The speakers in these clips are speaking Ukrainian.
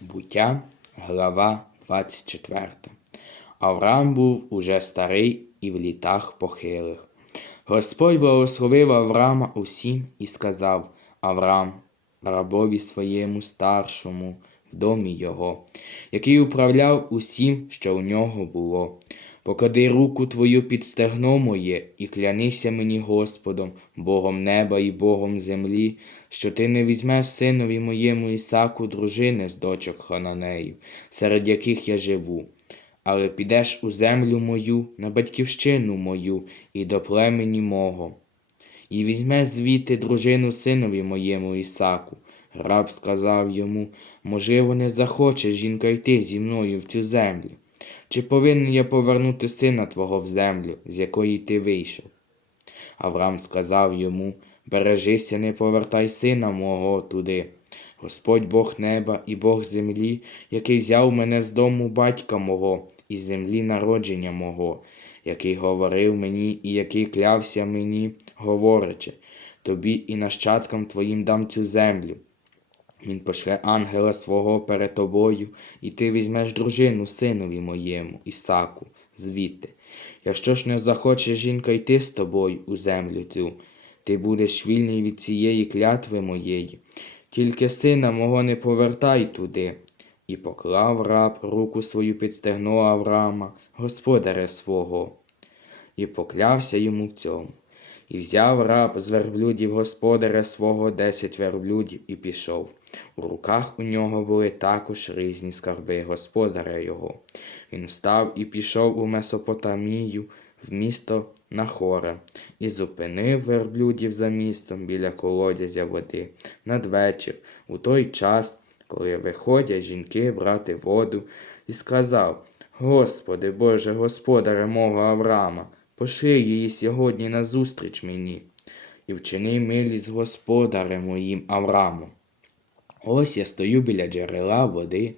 Буття, глава 24. Авраам був уже старий і в літах похилих. Господь благословив Авраама усім і сказав Авраам, рабові своєму старшому, в домі його, який управляв усім, що у нього було. Поклади руку твою під стегно моє і клянися мені Господом, Богом неба і Богом землі, що ти не візьмеш синові моєму Ісаку дружини з дочок Хананеїв, серед яких я живу, але підеш у землю мою, на батьківщину мою і до племені мого. І візьме звідти дружину синові моєму Ісаку. Раб сказав йому, можливо, не захоче жінка йти зі мною в цю землю. Чи повинен я повернути сина твого в землю, з якої ти вийшов? Авраам сказав йому, бережися, не повертай сина мого туди. Господь Бог неба і Бог землі, який взяв мене з дому батька мого і землі народження мого, який говорив мені і який клявся мені, говорячи, тобі і нащадкам твоїм дам цю землю. Він пошле ангела свого перед тобою, і ти візьмеш дружину синові моєму, Ісаку, звідти. Якщо ж не захоче жінка йти з тобою у землю цю, ти будеш вільний від цієї клятви моєї. Тільки сина мого не повертай туди. І поклав раб руку свою під стегно Авраама, господаря свого, і поклявся йому в цьому. І взяв раб з верблюдів господаря свого десять верблюдів і пішов. У руках у нього були також різні скарби господаря його. Він встав і пішов у Месопотамію, в місто Нахора, і зупинив верблюдів за містом біля колодязя води надвечір, у той час, коли виходять жінки брати воду, і сказав Господи, Боже, господаря мого Авраама, пошли її сьогодні назустріч мені, і вчини милість господарем моїм Авраамом. Ось я стою біля джерела води,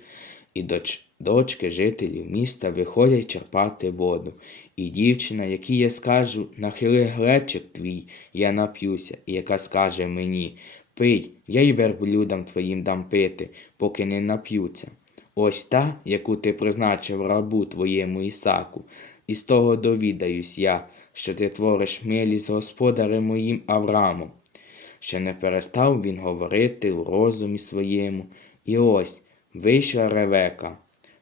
і доч... дочки жителів міста виходять черпати воду. І дівчина, якій я скажу, нахили глечик твій, я нап'юся, і яка скаже мені Пий, я й верблюдам твоїм дам пити, поки не нап'ються. Ось та, яку ти призначив рабу твоєму Ісаку, і з того довідаюсь я, що ти твориш милість господарем моїм Авраамом. Ще не перестав він говорити у розумі своєму, і ось вийшла Ревека,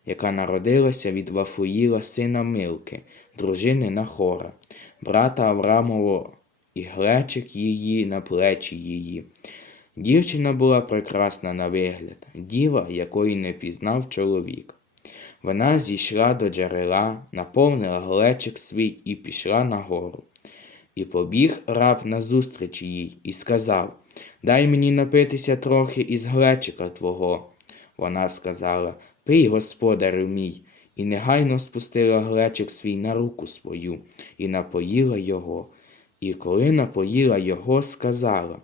яка народилася від Вафуїла сина Милки, дружини Нахора, брата Аврамового, і глечик її на плечі її. Дівчина була прекрасна на вигляд, діва, якої не пізнав чоловік. Вона зійшла до джерела, наповнила глечик свій і пішла нагору. І побіг раб назустріч їй і сказав Дай мені напитися трохи із глечика твого. Вона сказала Пий, господарю мій, і негайно спустила глечик свій на руку свою і напоїла його. І коли напоїла його, сказала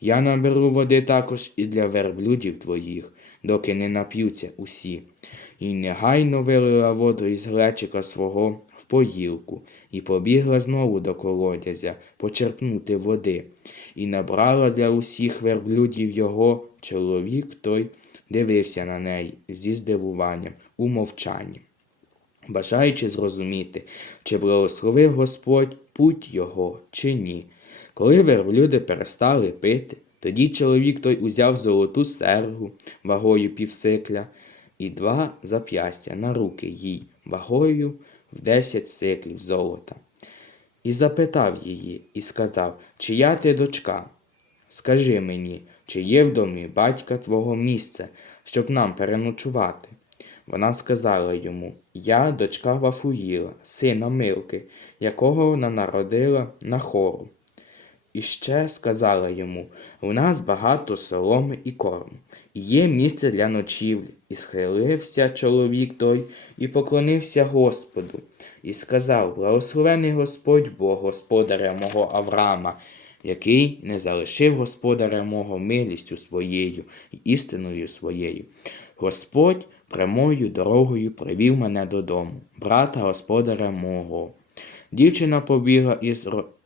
Я наберу води також і для верблюдів твоїх, доки не нап'ються усі. І негайно вилила воду із глечика свого поїлку, і побігла знову до колодязя почерпнути води, і набрала для усіх верблюдів його чоловік той дивився на неї зі здивуванням, у мовчанні, бажаючи зрозуміти, чи благословив Господь путь його, чи ні. Коли верблюди перестали пити, тоді чоловік той узяв золоту сергу вагою півсикля і два зап'ястя на руки їй вагою в десять сиклів золота. І запитав її, і сказав, чия ти дочка? Скажи мені, чи є в домі батька твого місце, щоб нам переночувати? Вона сказала йому Я дочка Вафуїла, сина Милки, якого вона народила на хору. І ще сказала йому У нас багато соломи і корму, і є місце для ночівлі. І схилився чоловік той і поклонився Господу, і сказав Благословений Господь Бог, господаря мого Авраама, який не залишив господаря мого милістю своєю і істиною своєю. Господь прямою дорогою привів мене додому, брата господаря мого. Дівчина побігла і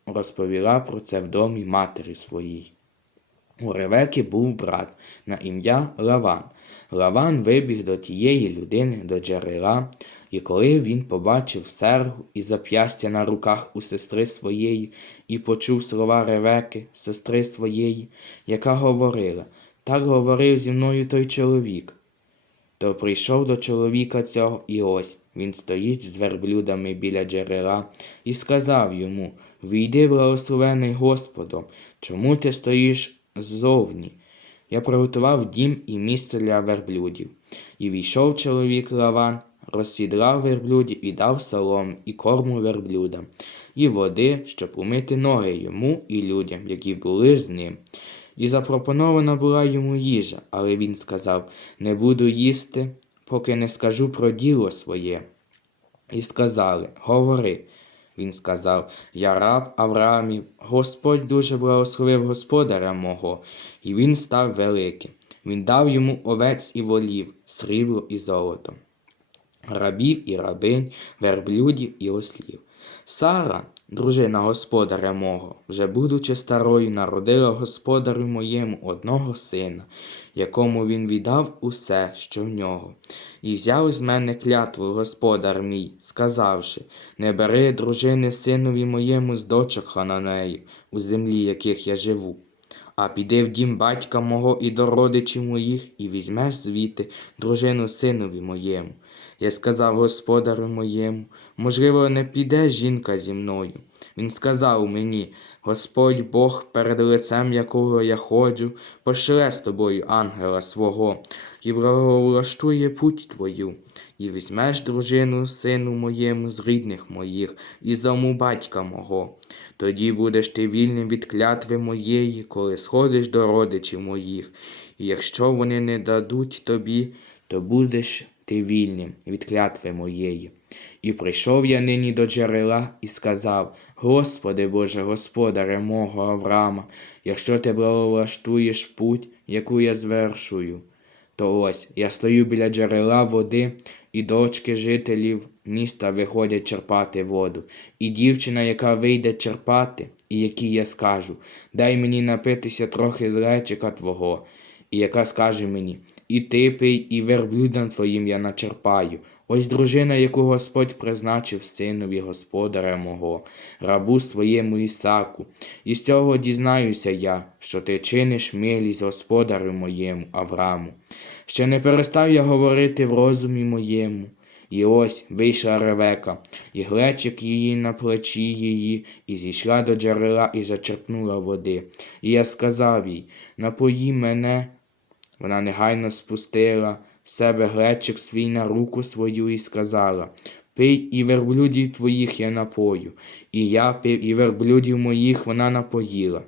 розповіла про це в домі матері своїй. У Ревеки був брат на ім'я Лаван. Лаван вибіг до тієї людини, до джерела, і коли він побачив сергу і зап'ястя на руках у сестри своєї, і почув слова Ревеки, сестри своєї, яка говорила, так говорив зі мною той чоловік. То прийшов до чоловіка цього, і ось він стоїть з верблюдами біля джерела, і сказав йому: Війди, благословений Господом, чому ти стоїш ззовні? Я приготував дім і місце для верблюдів. І війшов чоловік Лаван, розсідрав верблюдів і дав солом і корму верблюдам, і води, щоб умити ноги йому і людям, які були з ним. І запропонована була йому їжа, але він сказав: Не буду їсти, поки не скажу про діло своє. І сказали: Говори. Він сказав: Я раб Авраамів, Господь дуже благословив господаря мого, і він став великим. Він дав йому овець і волів, срібло і золото, рабів і рабинь, верблюдів і ослів. Сара, дружина господаря мого, вже будучи старою, народила господарю моєму одного сина, якому він віддав усе, що в нього. І взяв з мене клятву господар мій, сказавши: Не бери дружини синові моєму з дочок хананеїв, у землі, яких я живу. А піди в дім батька мого і до родичів моїх, і візьмеш звідти дружину синові моєму. Я сказав господарю моєму, можливо, не піде жінка зі мною. Він сказав мені, Господь Бог, перед лицем якого я ходжу, пошле з тобою ангела свого, і благовлаштує путь твою, і візьмеш дружину сину моєму з рідних моїх, і з дому батька мого. Тоді будеш ти вільним від клятви моєї, коли сходиш до родичів моїх, і якщо вони не дадуть тобі, то будеш ти вільним від клятви моєї. І прийшов я нині до джерела і сказав: Господи Боже, Господаре мого Авраама, якщо ти благовлаштуєш путь, яку я звершую, то ось я стою біля джерела води, і дочки жителів міста виходять черпати воду, і дівчина, яка вийде черпати, і якій я скажу, дай мені напитися трохи з речика твого, і яка скаже мені, і ти пий, і верблюдам твоїм я начерпаю. Ось дружина, яку Господь призначив синові господаря мого, рабу своєму Ісаку. І з цього дізнаюся я, що ти чиниш милість господарю моєму Аврааму. Ще не перестав я говорити в розумі моєму. І ось вийшла Ревека, і глечик її на плечі її, і зійшла до джерела і зачерпнула води. І я сказав їй напої мене. Вона негайно спустила себе глечик свій на руку свою і сказала Пий і верблюдів твоїх я напою. І я пив, і верблюдів моїх вона напоїла.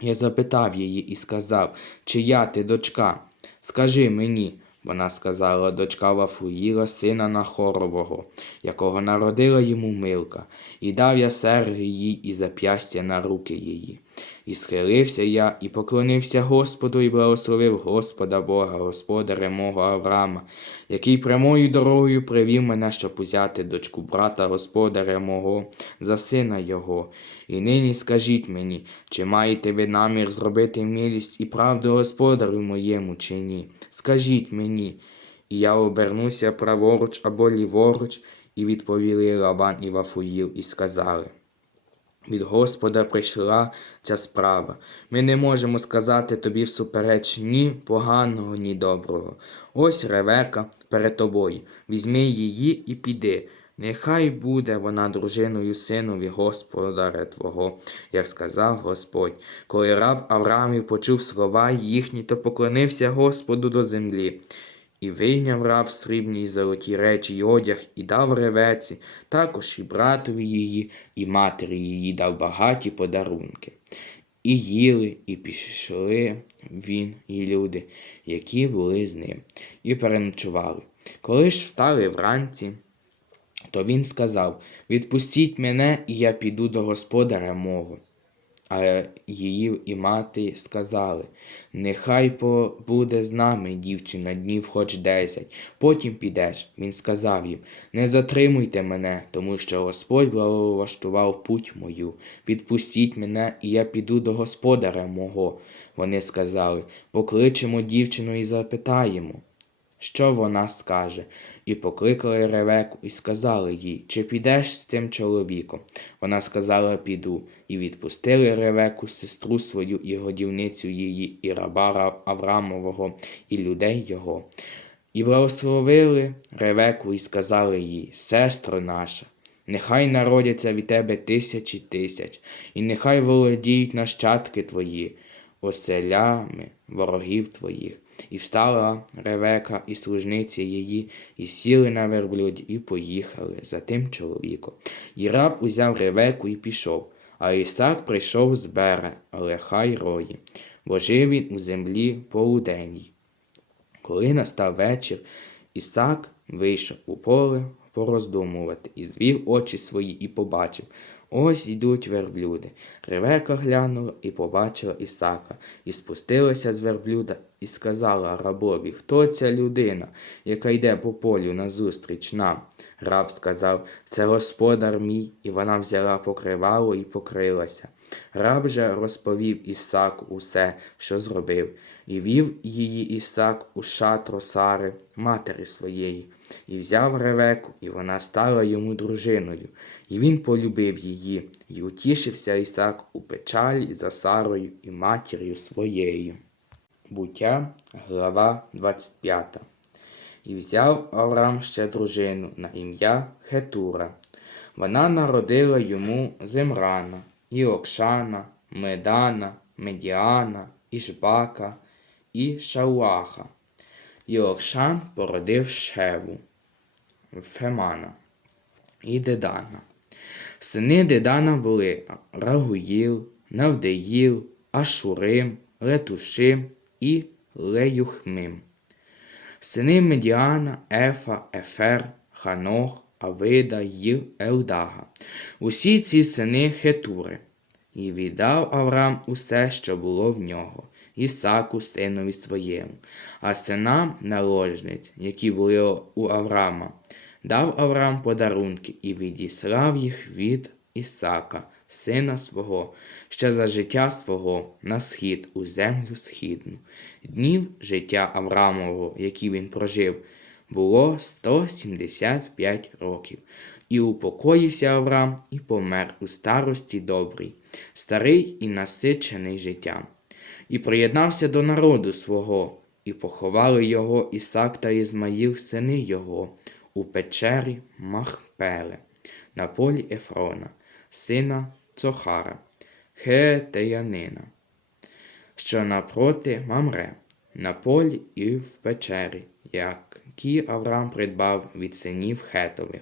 Я запитав її і сказав, чия ти дочка? Скажи мені. Вона сказала дочка Вафуїла, сина Нахорового, якого народила йому Милка, і дав я серги їй і зап'ястя на руки її. І схилився я, і поклонився Господу, і благословив Господа Бога, господаря мого Авраама, який прямою дорогою привів мене, щоб узяти дочку брата господаря мого за сина його. І нині скажіть мені, чи маєте ви намір зробити милість і правду господарю моєму, чи ні? Скажіть мені. І я обернуся праворуч або ліворуч, і відповіли Лаван і Вафуїл, і сказали. Від Господа прийшла ця справа. Ми не можемо сказати тобі всупереч ні поганого, ні доброго. Ось Ревека перед тобою. Візьми її і піди. Нехай буде вона дружиною синові господаря Твого, як сказав Господь. Коли раб Авраамів почув слова їхні, то поклонився Господу до землі. І вийняв раб срібні й золоті речі й одяг, і дав ревеці, також і братові її, і матері її дав багаті подарунки. І їли, і пішли він, і люди, які були з ним, і переночували. Коли ж встали вранці, то він сказав Відпустіть мене, і я піду до господаря мого. А її і мати сказали: Нехай побуде з нами, дівчина, днів хоч десять, потім підеш. Він сказав їм: Не затримуйте мене, тому що Господь благовлаштував путь мою. Підпустіть мене, і я піду до господаря мого. Вони сказали: Покличемо дівчину і запитаємо. Що вона скаже? І покликали Ревеку і сказали їй, чи підеш з цим чоловіком? Вона сказала, піду, і відпустили Ревеку, сестру свою, і годівницю її, і раба Ра- Аврамового, і людей його. І благословили Ревеку і сказали їй, сестро наша, нехай народяться від тебе тисячі тисяч, і нехай володіють нащадки твої, оселями ворогів твоїх. І встала Ревека і служниці її, і сіли на верблюді, і поїхали за тим чоловіком. І раб узяв Ревеку і пішов, а Ісак прийшов з берега й рої, бо жив він у землі полуденній. Коли настав вечір, Ісак вийшов у поле пороздумувати і звів очі свої і побачив. Ось йдуть верблюди. Ревека глянула і побачила Ісака, і спустилася з верблюда і сказала рабові, хто ця людина, яка йде по полю назустріч нам. Раб сказав, це господар мій, і вона взяла покривало і покрилася. Раб же розповів Ісаку усе, що зробив, і вів її Ісак у шатро Сари, матері своєї, і взяв Ревеку, і вона стала йому дружиною, і він полюбив її, і утішився Ісак у печалі за Сарою і матір'ю своєю. Буття, глава 25. І взяв Авраам ще дружину на ім'я Хетура. Вона народила йому Земрана, і Окшана, Медана, Медіана, Ішбака і Шауаха. І породив Шеву, Фемана і Дедана. Сини Дедана були Рагуїл, Навдеїл, Ашурим, Летушим і Леюхмим. Сини Медіана, Ефа, Ефер, Ханох, Авида й Елдага. Усі ці сини Хетури. І віддав Авраам усе, що було в нього, Ісаку, синові своєму, а синам наложниць, які були у Авраама, дав Авраам подарунки і відіслав їх від Ісака, сина свого, ще за життя свого на схід у землю східну. Днів життя Авраамового, які він прожив, було 175 років. І упокоївся Авраам і помер у старості добрій, старий і насичений життям. І приєднався до народу свого, і поховали його Ісак та Ізмаїл, сини його, у печері Махпеле, на полі Ефрона, сина Цохара, Хетеянина, що напроти Мамре, на полі і в печері, які Авраам придбав від синів Хетових.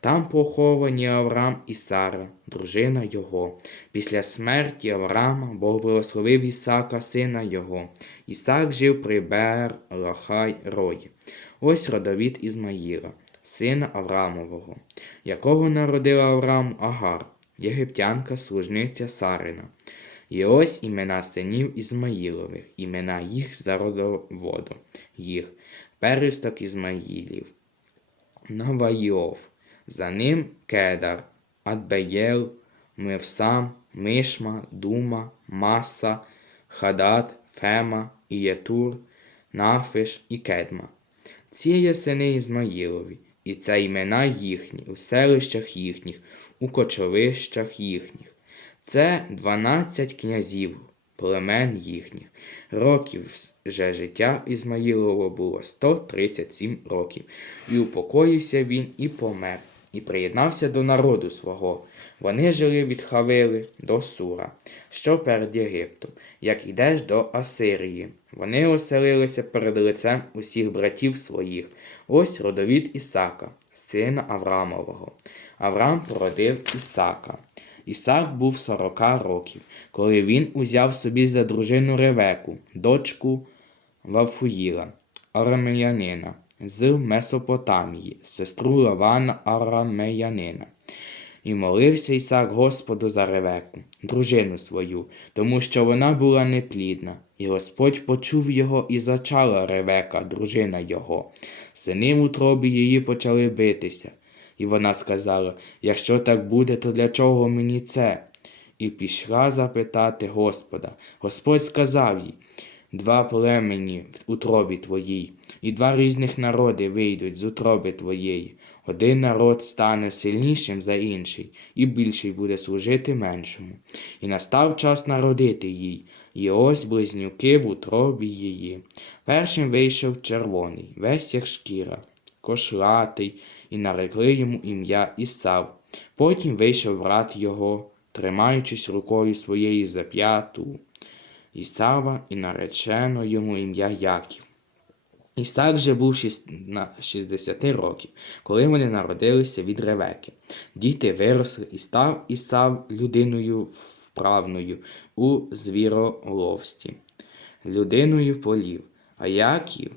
Там поховані Авраам і Сара, дружина його. Після смерті Авраама Бог благословив Ісака, сина його. Ісак жив при Бер-Лахай Рої. Ось родовід Ізмаїла, сина Авраамового, якого народила Авраам Агар, єгиптянка, служниця Сарина. І ось імена синів Ізмаїлових, імена їх за родоводом, їх, пересток Ізмаїлів, Навайов, за ним Кедар, Адбеєл, Мивсам, Мишма, Дума, Маса, Хадат, Фема, Ієтур, Нафиш і Кедма. Ці є сини Ізмаїлові, і це імена їхні, у селищах їхніх, у кочовищах їхніх. Це дванадцять князів, племен їхніх. Років же життя Ізмаїлова було 137 років, і упокоївся він і помер, і приєднався до народу свого. Вони жили від Хавили до Сура, що перед Єгиптом, як ідеш до Асирії. Вони оселилися перед лицем усіх братів своїх. Ось родовід Ісака, сина Авраамового. Авраам породив Ісака. Ісак був сорока років, коли він узяв собі за дружину Ревеку, дочку Вафуїла, арамеянина, з Месопотамії, сестру Лавана Арамеянина. І молився Ісак Господу за Ревеку, дружину свою, тому що вона була неплідна. І Господь почув його і зачала Ревека, дружина його. Сини в утробі її почали битися. І вона сказала: Якщо так буде, то для чого мені це? І пішла запитати Господа. Господь сказав їй: Два племені в утробі твоїй, і два різних народи вийдуть з утроби твоєї. Один народ стане сильнішим за інший, і більший буде служити меншому. І настав час народити їй, і ось близнюки в утробі її. Першим вийшов червоний, весь як шкіра, кошлатий, і нарекли йому ім'я Ісав. Потім вийшов брат його, тримаючись рукою своєї за п'яту. Ісава і наречено йому ім'я Яків. Ісак же був на 60 років, коли вони народилися від Ревеки. Діти виросли і став Ісав людиною вправною у звіроловстві, людиною полів, а Яків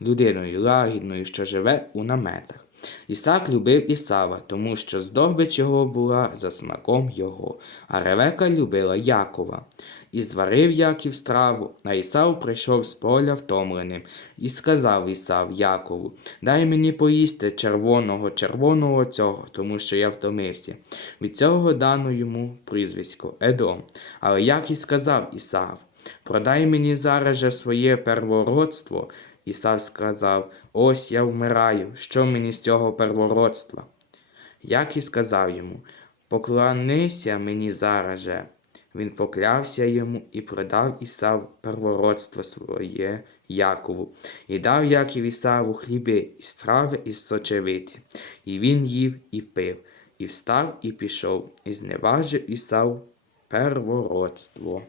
людиною лагідною, що живе у наметах. Ісак любив Ісава, тому що здобич його була за смаком його, а Ревека любила Якова. І зварив Яків страву, а Ісав прийшов з поля втомленим, і сказав Ісав Якову, дай мені поїсти червоного, червоного цього, тому що я втомився. Від цього дано йому прізвисько Едом. Але Яків сказав Ісав, продай мені зараз же своє первородство. Ісав сказав, ось я вмираю, що мені з цього первородства? Як і сказав йому, поклонися мені зараз же. Він поклявся йому і продав Ісав первородство своє Якову, і дав Яків Ісаву хліби і страви із сочевиці. І він їв і пив, і встав і пішов, і зневажив Ісав первородство.